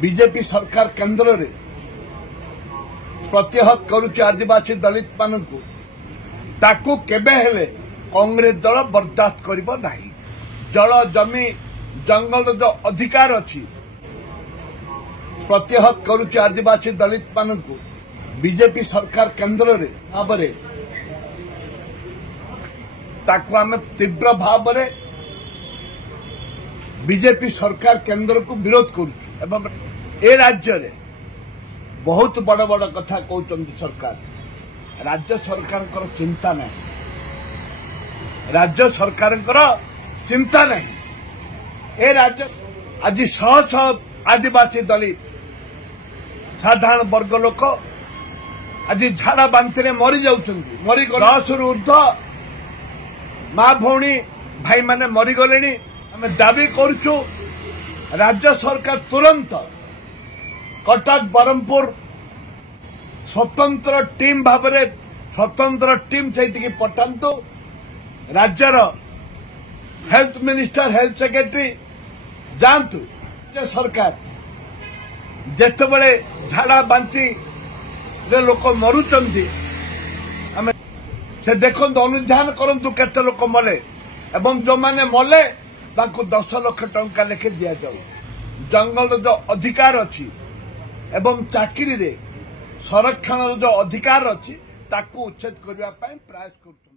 BJP सरकार केंद्र रे प्रतिहत करुच्ची आदिवासी दलित मानकु ताकू केबे हेले कांग्रेस दल बर्दाश्त करिबो नाही। जल जमी जंगल जो अधिकार अछि प्रतिहत करुच्ची आदिवासी दलित मानकु बीजेपी सरकार केंद्र रे भाबरे ताकू आमे तीव्र भाबरे बीजेपी सरकार केंद्र को विरोध करुछु एवं ए राज्य रे बहुत बड़ बड़ कथा कहउचंदी सरकार। राज्य सरकार चिंता नहीं, राज्य सरकार चिंता नहीं। ए राज्य आज शह शह आदिवासी दलित साधारण वर्ग लोक आज झाड़ा बांति मरी जाउछंती, मरी 10 रु ऊर्ध्व माँ भौणी भाई माने मरीगले। आम दाबी करुचु राज्य सरकार तुरंत कटक बरहमपुर स्वतंत्र टीम भावरे स्वतंत्र टीम से पठातु। राज्यर हेल्थ मिनिस्टर हेल्थ सेक्रेटरी जातु। राज्य सरकार जितेबले झाड़ा बांति लोक मरुचंती आम से देखु अनुधान करंतु केते लोक मले एवं जो माने मले ताकू 10 लाख टंका लेखे दिया जाऊ। जंगल जो अधिकार अच्छी एवं चाकरी रे संरक्षण जो अधिकार अच्छी ताकू उच्छेद करने प्रयास कर।